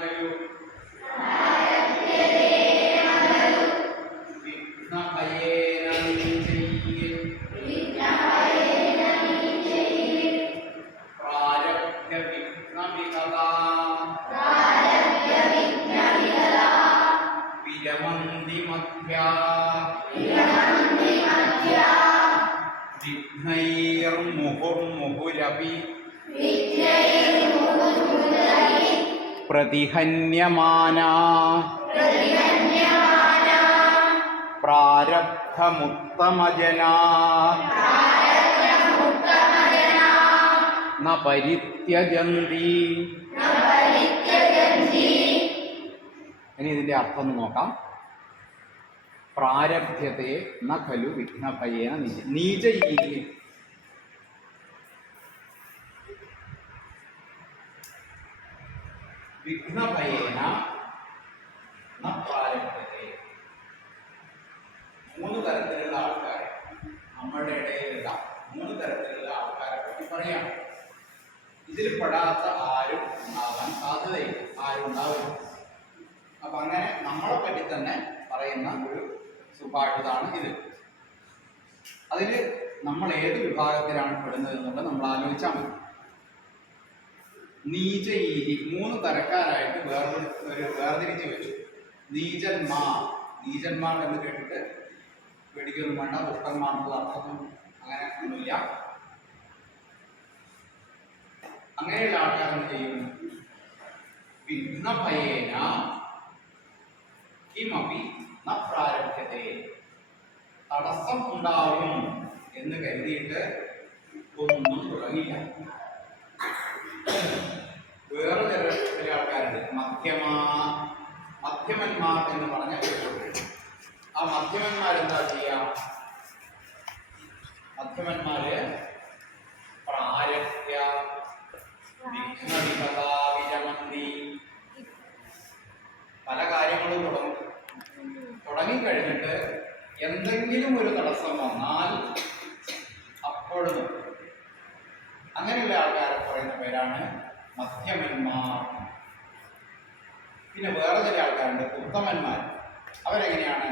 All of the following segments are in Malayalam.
ಮಗಲು ವಿಘ್ನ ಭಯೇನ ನೀಚಯ್ಯೆ ಪ್ರಾರಭ್ಯ ವಿಘ್ನ ವಿಹಲಾ ವಿರಮಂದಿ ಮಧ್ಯಾ വിഘ്നൈർ മുഹുർമുഹുരപി വിഘ്നൈർ മുഹുർമുഹുരപി പ്രതിഹന്യമാന. പ്രാരബ്ധമുത്തമജനാ. ന പരിത്യജന്തി. ഇനി ഇതിന്റെ അർത്ഥം ഒന്ന് നോക്കാം. പ്രാരബ്ധ്യത്തെ ന ഖലു വിഘ്നഭയേന നീച നീച വിഘ്നഭയേന ന പ്രാരബ്ധ്യത്തെ മൂന്ന് തരത്തിലുള്ള ആൾക്കാരെ നമ്മുടെ ഇടയിലുള്ള മൂന്ന് തരത്തിലുള്ള ആൾക്കാരെ പറ്റി പറയാം. ഇതിൽ പെടാത്ത ആരും ഉണ്ടാകാൻ സാധ്യതയില്ല. ആരും ഉണ്ടാവില്ല. അപ്പൊ അങ്ങനെ നമ്മളെ പറ്റി തന്നെ പറയുന്ന ഒരു സുഭാഷിതാണ് ഇത്. അതിൽ നമ്മൾ ഏത് വിഭാഗത്തിലാണ് പെടുന്നത് എന്നുള്ളത് നമ്മൾ ആലോചിച്ചാൽ മതി. നീചഈരി മൂന്ന് തരക്കാരായിട്ട് വേർതി ഒരു വേർതിരിഞ്ഞ് വെച്ചു. നീചന്മാർ നീചന്മാർ എന്ന് കേട്ടിട്ട് പേടിക്കൊന്നും വേണ്ട ദുഷ്ടന്മാർ എന്നുള്ള അർത്ഥമൊന്നും അങ്ങനെ ഒന്നുമില്ല. അങ്ങനെയുള്ള ആൾക്കാർ എന്ത് ചെയ്യും? വിഘ്നഭയേന കിമപി ന പ്രാരഭ്യത്തെ തടസ്സം ഉണ്ടാവും എന്ന് കരുതിയിട്ട് ഒന്നും തുടങ്ങില്ല വേറെ ചില ചില ആൾക്കാരുണ്ട് മധ്യമാ മധ്യമന്മാർ എന്ന് പറഞ്ഞ ആ മധ്യമന്മാർ എന്താ ചെയ്യാ? മധ്യമന്മാര് പ്രാരഭ്യ വിഘ്നവിപദാ വിരമന്തി പല കാര്യങ്ങളും തുടങ്ങും. തുടങ്ങിക്കഴിഞ്ഞിട്ട് എന്തെങ്കിലും ഒരു തടസ്സം വന്നാൽ അപ്പോഴും അങ്ങനെയുള്ള ആൾക്കാരെ പറയുന്ന പേരാണ് മധ്യമന്മാർ. പിന്നെ വേറെ ചില ആൾക്കാരുണ്ട് ഉത്തമന്മാർ അവരെങ്ങനെയാണ്?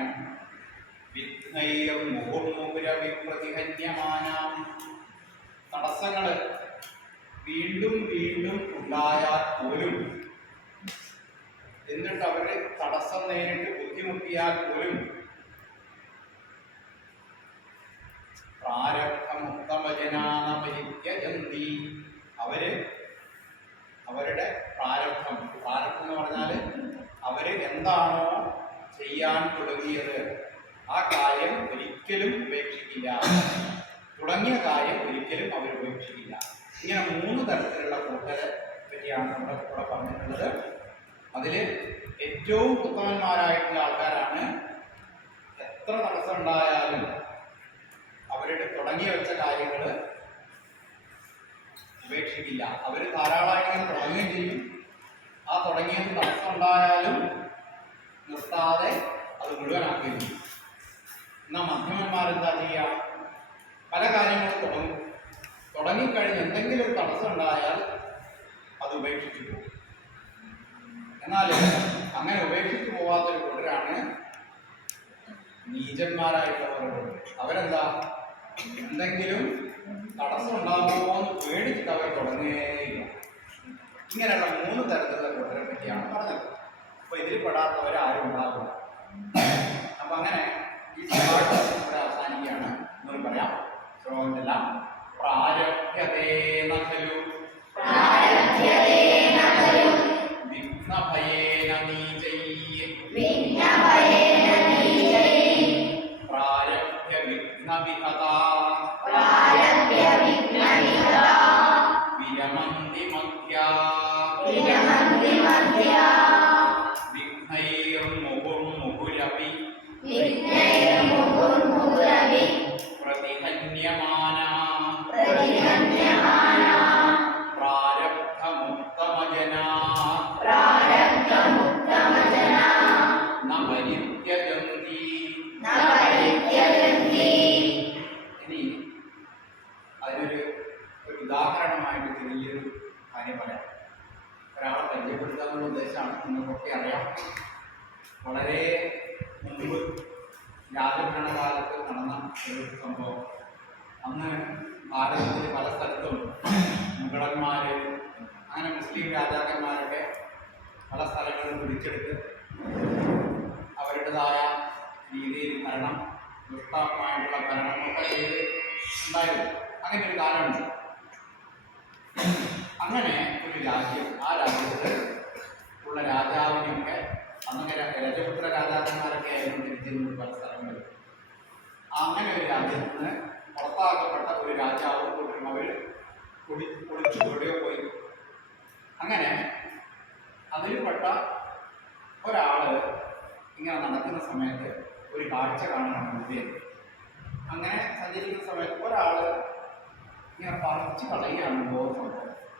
തടസ്സങ്ങൾ വീണ്ടും വീണ്ടും ഉണ്ടായാൽ പോലും എന്നിട്ട് അവർ തടസ്സം നേരിട്ട് ബുദ്ധിമുട്ടിയാൽ പോലും പ്രാരബ്ധമുത്തമജനാന പരിത്യജന്തി അവർ അവരുടെ പ്രാരബ്ധം പ്രാരബ്ധം എന്ന് പറഞ്ഞാൽ അവർ എന്താണോ ചെയ്യാൻ തുടങ്ങിയത്. ആ കാര്യം ഒരിക്കലും ഉപേക്ഷിക്കില്ല. തുടങ്ങിയ കാര്യം ഒരിക്കലും അവർ ഉപേക്ഷിക്കില്ല. ഇങ്ങനെ മൂന്ന് തരത്തിലുള്ള കൂട്ടരെ പറ്റിയാണ് നമ്മുടെ കൂടെ പറഞ്ഞിട്ടുള്ളത്. അതിൽ ഏറ്റവും ഉത്തമന്മാരായിട്ടുള്ള ആൾക്കാരാണ് എത്ര തടസ്സം ഉണ്ടായാലും അവരുടെ തുടങ്ങി വെച്ച കാര്യങ്ങൾ ഉപേക്ഷിക്കില്ല. അവർ ധാരാളമായിട്ട് തുടങ്ങുകയും ചെയ്യും. ആ തുടങ്ങിയത് തടസ്സം ഉണ്ടായാലും നിർത്താതെ അത് മുഴുവനാക്കുകയും ചെയ്യും. എന്നാൽ മധ്യമന്മാരെന്താ ചെയ്യുക? പല കാര്യങ്ങളും തുടങ്ങും. തുടങ്ങിക്കഴിഞ്ഞ് എന്തെങ്കിലും ഒരു തടസ്സം ഉണ്ടായാൽ അത് ഉപേക്ഷിച്ചു പോകും. എന്നാൽ അങ്ങനെ ഉപേക്ഷിച്ചു പോവാത്തൊരു കൂട്ടരാണ് നീചന്മാരായിട്ടുള്ളവർ അവരെന്താ? എന്തെങ്കിലും തടസ്സം ഉണ്ടാകുമോ എന്ന് പേടിച്ചിട്ട് അവർ തുടങ്ങുകയില്ല ഇങ്ങനെയുള്ള മൂന്ന് തരത്തിലുള്ള കൂട്ടരെ പറ്റിയാണ് പറഞ്ഞത്. അപ്പൊ ഇതിൽ പെടാത്തവരാരും ഉണ്ടാകില്ല അപ്പൊ അങ്ങനെ ഈ സഭാഷം ഇവിടെ അവസാനിക്കുകയാണ്. എന്ന് പറയാം. ശ്ലോകത്തെല്ലാം പ്രാരഭ്യതേ ഖലു ഉദാഹരണമായിട്ട് ചെറിയൊരു കാര്യം പറയാം. ഒരാളെ പരിചയപ്പെടുത്താൻ എന്നുള്ള ഉദ്ദേശമാണ്. നിങ്ങൾക്കൊക്കെ അറിയാം. വളരെ മുമ്പ് രാജഭരണകാലത്ത് നടന്ന ഒരു സംഭവം. അന്ന് ഭാരതത്തിൽ പല സ്ഥലത്തും മുഗളന്മാർ അങ്ങനെ മുസ്ലിം രാജാക്കന്മാരൊക്കെ പല സ്ഥലങ്ങളും പിടിച്ചെടുത്ത് അവരുടേതായ രീതിയിൽ ഭരണം ദുഷ്ടമായിട്ടുള്ള ഭരണം ഒക്കെ ചെയ്ത് ഉണ്ടായിരുന്നു. അങ്ങനെ ഒരു കാലമുണ്ട്. അങ്ങനെ ഒരു രാജ്യം ആ രാജ്യത്ത് ഉള്ള രാജാവിനെയൊക്കെ അങ്ങനെ രജപുത്ര രാജാക്കന്മാരൊക്കെ ആയിരുന്നു തിരിച്ചിരുന്നത് പല സ്ഥലങ്ങളിൽ. അങ്ങനെ ഒരു രാജ്യത്ത് നിന്ന് പുറത്താക്കപ്പെട്ട ഒരു രാജാവ് ഒരു മകൾ കുടി കുളിച്ചു എവിടെയോ പോയി. അങ്ങനെ അതിൽപ്പെട്ട ഒരാൾ ഇങ്ങനെ നടക്കുന്ന സമയത്ത് ഒരു കാഴ്ച കാണണം മുമ്പിൽ അങ്ങനെ സഞ്ചരിക്കുന്ന സമയത്ത് ഒരാൾ ഇങ്ങനെ പറിച്ചു കളയുകയാണ് സംഭവം.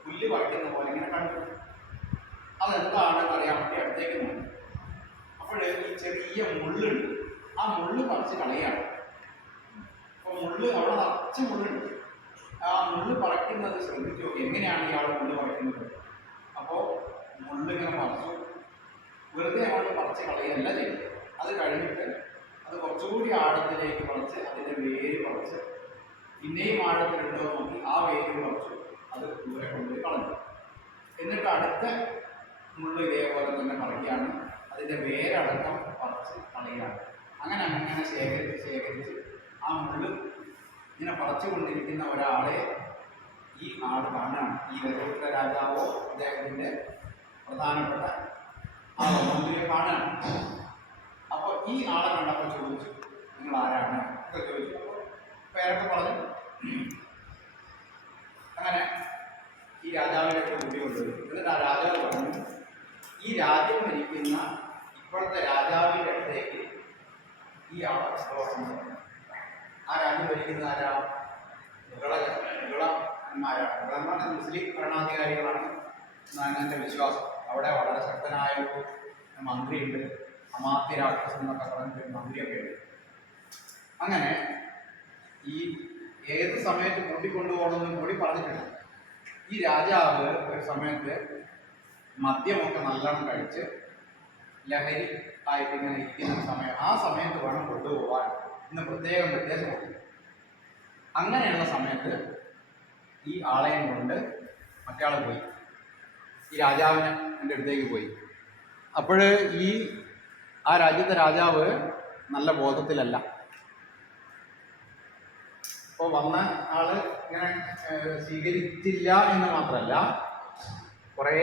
പുല്ല് പറിക്കുന്ന പോലെ ഇങ്ങനെ കണ്ടു. അതെന്താണെന്ന് അറിയാൻ വേണ്ടി അടുത്തേക്ക് നോക്കി അപ്പോൾ ഈ ചെറിയ മുള്ളുണ്ട്. ആ മുള്ള് പറിച്ച് കളയാണ്. അപ്പോൾ മുള്ള് അവിടെ നിറച്ച് മുള്ളുണ്ട്. ആ മുള്ള് പറിക്കുന്നത് ശ്രദ്ധിച്ചു? എങ്ങനെയാണ് ഇയാൾ മുള്ള് പറിക്കുന്നത്? അപ്പോൾ മുള്ള് ഇങ്ങനെ പറിച്ചു. വെറുതെ അങ്ങോട്ട് പറിച്ച് കളയല്ല ചെയ്തത്. അത് കഴിഞ്ഞിട്ട് അത് കുറച്ചുകൂടി ആഴത്തിലേക്ക് പറിച്ച് അതിന്റെ വേര് പറിച്ച് പിന്നെയും ആഴത്തിലുണ്ടോ നോക്കി. ആ വേര് പറിച്ചു. അത് ഇവരെ കൊണ്ടുപോയി കളഞ്ഞു. എന്നിട്ട് അടുത്ത മുള്ള ഇതേപോലെ തന്നെ പറിക്കുകയാണ് അതിന്റെ വേരടക്കം പറിച്ച് കളയുകയാണ് അങ്ങനെ അങ്ങനെ ശേഖരിച്ച് ശേഖരിച്ച് ആ മുള്ള് ഇങ്ങനെ പറിച്ചുകൊണ്ടിരിക്കുന്ന ഒരാളെ ഈ ആട് കാണാണ്. ഈ രജപുത്ര രാജാവോ അദ്ദേഹത്തിന്റെ പ്രധാനപ്പെട്ട ആ മന്ത്രിയെ കാണാണ്. അപ്പോൾ ഈ ആളെ കണ്ടപ്പോൾ ചോദിച്ചു നിങ്ങൾ ആരാണ് ഇതൊക്കെ ചോദിച്ചു. അപ്പോൾ പേരൊക്കെ പറഞ്ഞു അങ്ങനെ ഈ രാജാവിനെ കൂട്ടി കൊണ്ടുപോയി എന്നിട്ട് ആ രാജാവ് പറഞ്ഞു ഈ രാജ്യം ഭരിക്കുന്ന ഇപ്പോഴത്തെ രാജാവിന്റെ അടുത്തേക്ക് ഈ ആളെ കൊണ്ടുപോകണം." ആ രാജ്യം ഭരിക്കുന്ന ആരാ? മുഗള മുഗളന്മാരാണ് മുഗളന്മാർ മുസ്ലിം ഭരണാധികാരികളാണ് എന്നാണ് എന്റെ വിശ്വാസം. അവിടെ വളരെ ശക്തനായ ഒരു മന്ത്രിയുണ്ട്. അമാത്യ രാക്ഷസം എന്നൊക്കെ പറഞ്ഞിട്ട് മന്ത്രിയൊക്കെ ഉണ്ട്. അങ്ങനെ ഈ ഏത് സമയത്ത് കൂട്ടിക്കൊണ്ടുപോകണമെന്നും കൂടി പറഞ്ഞിട്ടുണ്ട്. ഈ രാജാവ് ഒരു സമയത്ത് മദ്യമൊക്കെ നല്ലോണം കഴിച്ച് ലഹരി ആയിട്ട് ഇങ്ങനെ ഇരിക്കുന്ന സമയം ആ സമയത്ത് വേണം കൊണ്ടുപോകാൻ ഇന്ന് പ്രത്യേകം നിർദ്ദേശമുണ്ട്. അങ്ങനെയുള്ള സമയത്ത് ഈ ആളെയും കൊണ്ട് മറ്റാൾ പോയി. ഈ രാജാവിന് എന്റെ അടുത്തേക്ക് പോയി. അപ്പോൾ ഈ ആ രാജ്യത്തെ രാജാവ് നല്ല ബോധത്തിലല്ല. അപ്പോൾ വന്ന ആൾ ഇങ്ങനെ സ്വീകരിച്ചില്ല എന്ന് മാത്രമല്ല കുറേ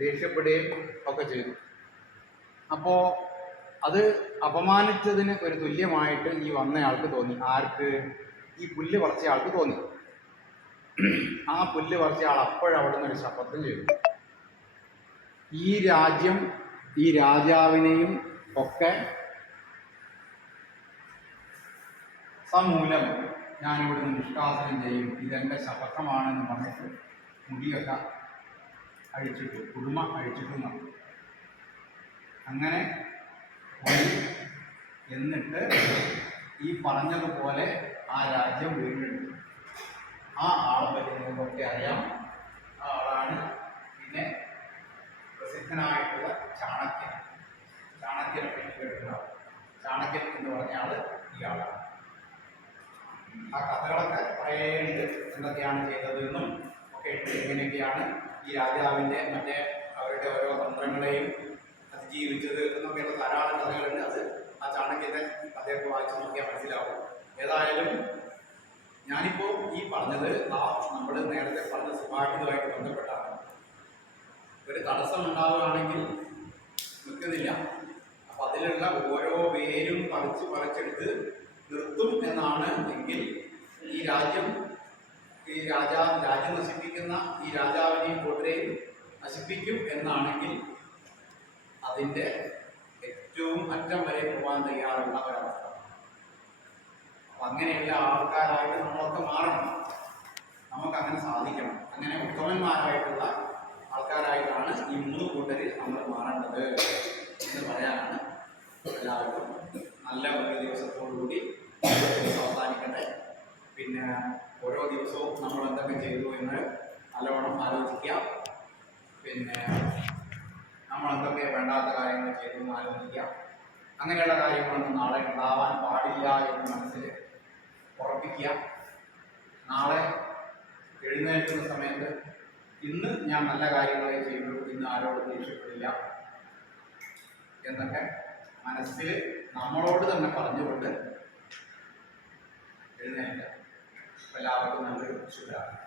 ദേഷ്യപ്പെടുകയും ഒക്കെ ചെയ്തു. അപ്പോൾ അത് അപമാനിച്ചതിന് ഒരു തുല്യമായിട്ട് ഈ വന്നയാൾക്ക് തോന്നി. ആർക്ക്? ഈ പുല്ല് പറിച്ച ആൾക്ക് തോന്നി. ആ പുല്ല് പറിച്ചയാൾ അപ്പോഴവിടുന്ന് ഒരു ശപഥം ചെയ്തു. ഈ രാജ്യം ഈ രാജാവിനെയും ഒക്കെ സമൂലം ഞാനിവിടുന്ന് നിഷ്കാസനം ചെയ്യും. ഇതെന്റെ ശപഥമാണെന്ന് പറഞ്ഞിട്ട് മുടിയൊക്കെ അഴിച്ചിട്ടു കുടുമ അഴിച്ചിട്ടു എന്നാണ് അങ്ങനെ പോയി. എന്നിട്ട് ഈ പറഞ്ഞതുപോലെ ആ രാജ്യം വീണ്ടെടുത്തു. ആ ആളെ പറ്റി നിങ്ങൾക്കൊക്കെ അറിയാം. ആ ആളാണ് പിന്നെ പ്രസിദ്ധനായിട്ടുള്ള ചാണക്യൻ. ചാണക്യനെ പറ്റി കേട്ടിട്ടുണ്ടാവും ചാണക്യൻ എന്ന് പറഞ്ഞ ആൾ ഇയാളാണ് ആ കഥകളൊക്കെ പറയേണ്ടത് എന്തൊക്കെയാണ് ചെയ്തതെന്നും ഒക്കെ എങ്ങനെയൊക്കെയാണ് ഈ രാജാവിന്റെ മറ്റേ അവരുടെ ഓരോ തന്ത്രങ്ങളെയും അതിജീവിച്ചത് എന്നൊക്കെയുള്ള ധാരാളം കഥകളുണ്ട്. അത് ആ ചാണക്യത്തെ അദ്ദേഹം വായിച്ചു നോക്കിയാൽ മനസ്സിലാവും. ഏതായാലും ഞാനിപ്പോൾ ഈ പറഞ്ഞത് ആ നമ്മൾ നേരത്തെ പറഞ്ഞ സുഭാഷിതമായിട്ട് ബന്ധപ്പെട്ടാണ്. ഒരു തടസ്സം ഉണ്ടാവുകയാണെങ്കിൽ നിൽക്കുന്നില്ല. അപ്പൊ അതിലുള്ള ഓരോ പേരും പറിച്ച് പറിച്ചെടുത്ത് നിർത്തും എന്നാണ് എങ്കിൽ ഈ രാജ്യം ഈ രാജാ രാജ്യം നശിപ്പിക്കുന്ന ഈ രാജാവിനെയും കൂട്ടരെയും നശിപ്പിക്കും എന്നാണെങ്കിൽ അതിന്റെ ഏറ്റവും അറ്റം വരെ പോകാൻ തയ്യാറുള്ള ഒരവസ്ഥ അപ്പൊ അങ്ങനെയുള്ള ആൾക്കാരായിട്ട് നമ്മളൊക്കെ മാറണം. നമുക്ക് അങ്ങനെ സാധിക്കണം. അങ്ങനെ ഉത്തമന്മാരായിട്ടുള്ള ആൾക്കാരായിട്ടാണ് ഈ മൂന്ന് കൂട്ടരിൽ നമ്മൾ മാറേണ്ടത് എന്ന് പറയാനാണ് എല്ലാവർക്കും നല്ല ഒരു ദിവസത്തോടുകൂടി കൂടി അവസാനിക്കട്ടെ. പിന്നെ ഓരോ ദിവസവും നമ്മൾ എന്തൊക്കെ ചെയ്തു എന്ന് നല്ലവണ്ണം ആലോചിക്കാം. പിന്നെ നമ്മൾ എന്തൊക്കെ വേണ്ടാത്ത കാര്യങ്ങൾ ചെയ്തു എന്ന് ആലോചിക്കാം. അങ്ങനെയുള്ള കാര്യങ്ങളൊന്നും നാളെ ഉണ്ടാവാൻ പാടില്ല എന്ന് മനസ്സിൽ ഉറപ്പിക്കുക. നാളെ എഴുന്നേൽക്കുന്ന സമയത്ത് ഇന്ന് ഞാൻ നല്ല കാര്യങ്ങളെ ചെയ്യുള്ളൂ ഇന്ന് ആരോടും ദേഷ്യപ്പെടില്ല എന്നൊക്കെ മനസ്സിൽ നമ്മളോട് തന്നെ പറഞ്ഞുകൊണ്ട് എഴുന്നേൽക്കുക. എല്ലാവർക്കും നല്ലൊരു ശുഭരാത്രി.